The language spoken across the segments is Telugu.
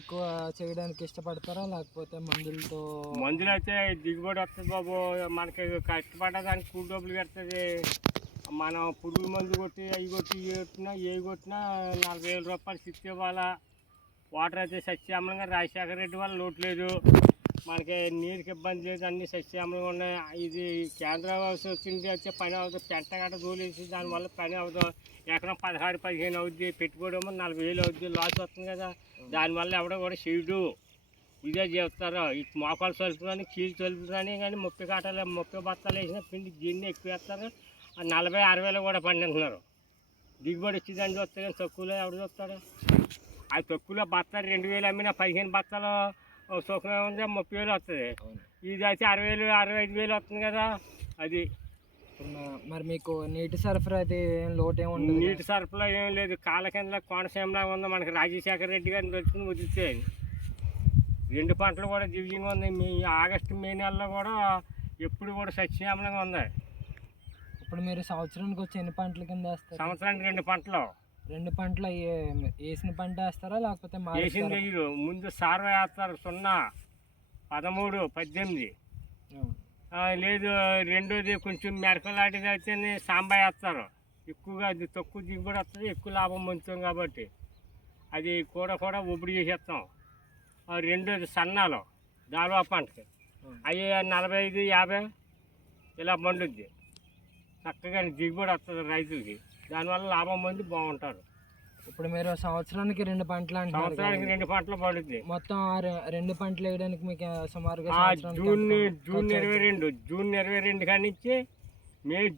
ఎక్కువ చేయడానికి ఇష్టపడతారా? లేకపోతే మందులతో? మందులు అయితే దిగుబడి వస్తుంది బాబు. మనకి కష్టపడడానికి కూలి డబ్బులు కడుతుంది. మనం పురుగు మందు కొట్టి అవి కొట్టి ఇవి కొట్టినా 40,000 రూపాయలు శిక్ష ఇవ్వాలా. వాటర్ అయితే సస్యామలంగా రాజశేఖర రెడ్డి వల్ల లోటు లేదు. మనకి నీరుకి ఇబ్బంది లేదు, అన్ని సస్యామలంగా ఉన్నాయి. ఇది కేంద్ర వచ్చింది అయితే పని అవుతుంది. పెంట గట్ట దూలేసి దానివల్ల పని అవుతుంది. ఎకరం 16-15 అవుద్ది. పెట్టుబడి ఏమో 40,000 అవుద్ది. లాస్ వస్తుంది కదా. దానివల్ల ఎవడో కూడా చేయడు. ఇదే చేస్తారు. ఈ మోకాలు చలుపుకొని కీళ్ళు చలుపుకొని కానీ 30 కాటాలు 30 బత్తాలు వేసిన పిండి దీన్ని ఎక్కువ వేస్తారు. 40-60 కూడా పండిస్తున్నారు. దిగుబడి వచ్చిందని చూస్తారు కానీ తక్కువలో ఎవడు చూస్తాడు? అది తక్కువలో బత్తాలు 2,000 అమ్మినా 15 బత్తాలు సుఖమే ఉంది, 30,000 వస్తుంది. ఇది అయితే 60,000-65,000 వస్తుంది కదా. అది మరి మీకు నీటి సరఫరా అయితే లోటు ఏమి? నీటి సరఫరా ఏం లేదు. కాళ్ళ కింద కోనసీమలా ఉంది. మనకి రాజశేఖర రెడ్డి గారిని తెచ్చుకుని వదిలితే 2 పంటలు కూడా దివ్యంగా ఉంది. మీ ఆగస్టు మే నెలలో కూడా ఎప్పుడు కూడా సస్యామలంగా ఉంది. ఇప్పుడు మీరు సంవత్సరానికి వచ్చి ఎన్ని పంటల కింద వేస్తారు? సంవత్సరానికి 2 పంటలు. 2 పంటలు వేసిన పంట వేస్తారా? లేకపోతే వేసింది వేయరు. ముందు సార్వ వేస్తారు 0, 13, 18. లేదు రెండోది కొంచెం మెరకలాంటిది అయితే సాంబా వేస్తారు. ఎక్కువగా అది తక్కువ దిగుబడి వస్తుంది, ఎక్కువ లాభం పొందుతాం కాబట్టి అది కూడా ఒప్పుడు చేసేస్తాం. రెండోది సన్నాలు దాల్వా పంటకి అవి 45-50 ఇలా పండుద్ది. చక్కగా దిగుబడి వస్తుంది రైతులకి. దానివల్ల లాభం పొంది బాగుంటారు. ఇప్పుడు మీరు సంవత్సరానికి 2 పంటలు అంటే సంవత్సరానికి 2 పంటలు పడుద్ది. మొత్తం 2 పంటలు వేయడానికి మీకు సుమారుగా జూన్ 22 కాడి నుంచి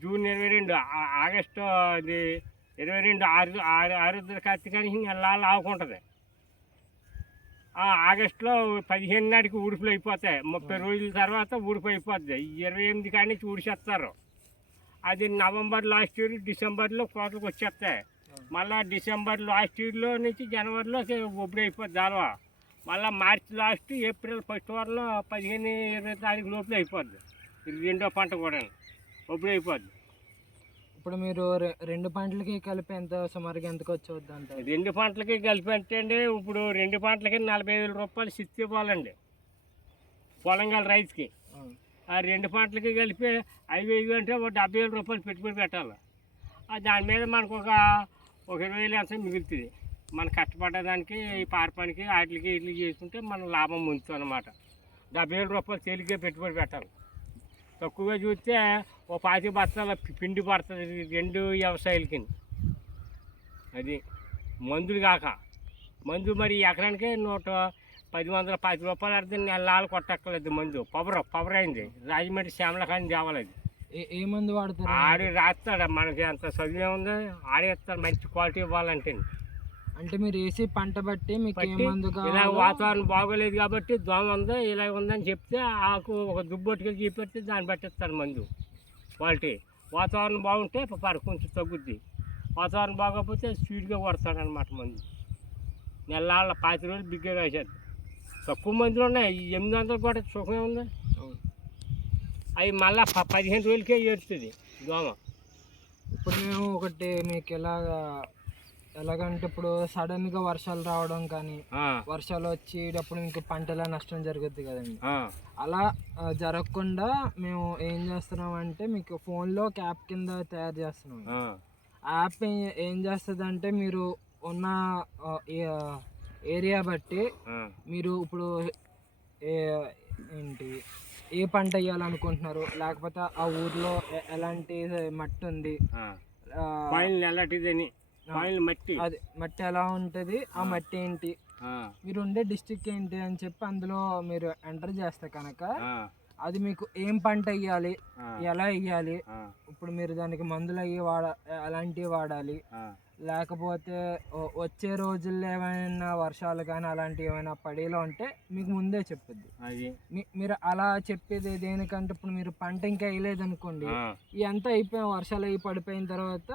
జూన్ 22 ఆగస్టు అది 22 6 కార్తీక నుంచి నెలలు ఆగుకుంటుంది. ఆగస్టులో 15 నాటికి ఊడిపులు అయిపోతాయి. 30 రోజుల తర్వాత ఊడిపు అయిపోద్ది. 28 కాడి నుంచి ఊడిసేస్తారు. అది నవంబర్ లాస్ట్ ఇయర్ డిసెంబర్లో కోతలకు వచ్చేస్తాయి. మళ్ళీ డిసెంబర్ లాస్ట్ ఇయర్లో నుంచి జనవరిలో ఒప్పుడు అయిపోద్ది దాల్వా. మళ్ళీ మార్చి లాస్ట్ ఏప్రిల్ ఫస్ట్ వారంలో 15-20 తారీఖు లోపల అయిపోద్ది. ఇది రెండో పంట కూడా ఒప్పుడు అయిపోద్ది. ఇప్పుడు మీరు 2 పంటలకి కలిపి ఎంత సుమారుగా ఎంతకు వచ్చేవద్దు అంటే? 2 పంటలకి కలిపి అంటే అండి, ఇప్పుడు 2 పంటలకి 40,000 రూపాయలు శిక్ష ఇవ్వాలండి పొలంగాల రైతుకి. ఆ 2 పంటలకి కలిపి 5,000 అంటే ఒక 70,000 రూపాయలు పెట్టుబడి పెట్టాలి. దాని మీద మనకు ఒక 20,000 ఎంత మిగులుతుంది. మనం కష్టపడడానికి పారపానికి వాటికి ఇట్లా చేసుకుంటే మనం లాభం పొందుతాం అన్నమాట. 70,000 రూపాయలు తేలిగ్గా పెట్టుబడి పెట్టాలి. తక్కువగా చూస్తే ఓ 25 బస్తాల పిండి పడుతుంది 2 వ్యవసాయాలకి. అది మందులు కాక మందు మరి ఎకరానికి 110-120 రూపాయలు అర్థం నెలలు కొట్టక్కర్లేదు. మందు పవర్ అయింది. రాజమండ్రి శ్యామల కానీ తేవాలి. ఏ మందు వాడతారు? ఆడి రాస్తాడు. మనకి అంత చదువు ఉంది, ఆడేస్తాడు. మంచి క్వాలిటీ ఇవ్వాలంటే అంటే మీరు వేసి పంట బట్టి మీకు ఏ మందు ఇలా వాతావరణం బాగోలేదు కాబట్టి దోమ ఉంది ఇలా ఉందని చెప్తే ఆకు ఒక దుబ్బొట్టుకెళ్ళి చూపెడితే దాన్ని పట్టిస్తాడు మందు క్వాలిటీ. వాతావరణం బాగుంటే కొంచెం తగ్గుద్ది. వాతావరణం బాగోకపోతే స్పీడ్గా కొడతాడు అనమాట మందు. నెలల 5 రోజులు బిగ్గా వేసేది. తక్కువ మందులు ఉన్నాయి. 800 కూడా సుఖమే ఉంది. అవి మళ్ళీ 15 రోజులకే ఏడుస్తుంది దోమ. ఇప్పుడు మేము ఒకటి మీకు ఎలాగంటే ఇప్పుడు సడన్గా వర్షాలు రావడం కానీ వర్షాలు వచ్చేటప్పుడు మీకు పంటల నష్టం జరుగుద్ది కదండి. అలా జరగకుండా మేము ఏం చేస్తున్నామంటే మీకు ఫోన్లో ఒక యాప్ కింద తయారు చేస్తున్నాం. యాప్ ఏం చేస్తుంది అంటే మీరు ఉన్న ఏరియా బట్టి మీరు ఇప్పుడు ఏంటి ఏ పంట వేయాలనుకుంటున్నారు, లేకపోతే ఆ ఊర్లో ఎలాంటి మట్టి ఉంది, అది మట్టి ఎలా ఉంటుంది, ఆ మట్టి ఏంటి, మీరు ఉండే డిస్ట్రిక్ట్ ఏంటి అని చెప్పి అందులో మీరు ఎంటర్ చేస్తే కనుక అది మీకు ఏం పంట వేయాలి, ఎలా వేయాలి, ఇప్పుడు మీరు దానికి మందులు ఎలాంటివి వాడాలి, లేకపోతే వచ్చే రోజుల్లో ఏమైనా వర్షాలు కానీ అలాంటివి ఏమైనా పడేలా ఉంటే మీకు ముందే చెప్పుద్ది. మీరు అలా చెప్పేది దేనికంటే ఇప్పుడు మీరు పంట ఇంకా వేయలేదు అనుకోండి, ఇదంతా అయిపోయిన వర్షాలు అవి పడిపోయిన తర్వాత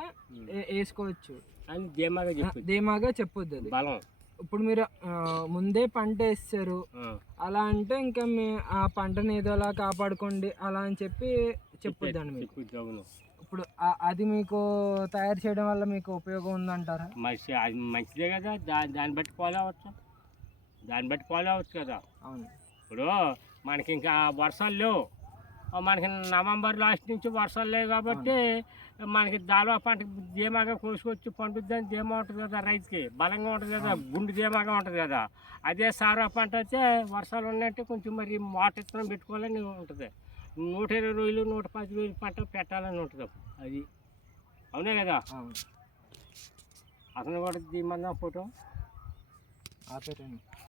వేసుకోవచ్చు ధీమాగా చెప్పొద్దు అది. ఇప్పుడు మీరు ముందే పంట వేస్తారు అలా అంటే ఇంకా ఆ పంటని ఏదోలా కాపాడుకోండి అలా అని చెప్పి చెప్పొద్దండి మీకు. ఇప్పుడు అది మీకు తయారు చేయడం వల్ల మీకు ఉపయోగం ఉందంటారా? మంచిదే కదా. దాన్ని బట్టి ఫాలో అవ్వచ్చు. దాన్ని బట్టి ఫాలో అవచ్చు కదా. అవును. ఇప్పుడు మనకి ఇంకా వర్షాలు లేవు, మనకి నవంబర్ లాస్ట్ నుంచి వర్షాలు లేవు కాబట్టి మనకి దాల్వా పంటకి ధీమాగా కోసుకొచ్చి పండుద్దని ధీమా ఉంటుంది కదా, రైతుకి బలంగా ఉంటుంది కదా, గుండు ధీమాగా ఉంటుంది కదా. అదే సారా పంట అయితే వర్షాలు ఉన్నాయంటే కొంచెం మరి మోటార్ ఇత్తనం పెట్టుకోవాలని ఉంటుంది. 120 రోజులు 110 రోజులు పంట పెట్టాలని ఉంటుంది అప్పుడు. అది అవునే కదా. అవును. అతను కూడా దిమ్మందా ఫోటో ఆపేటండి.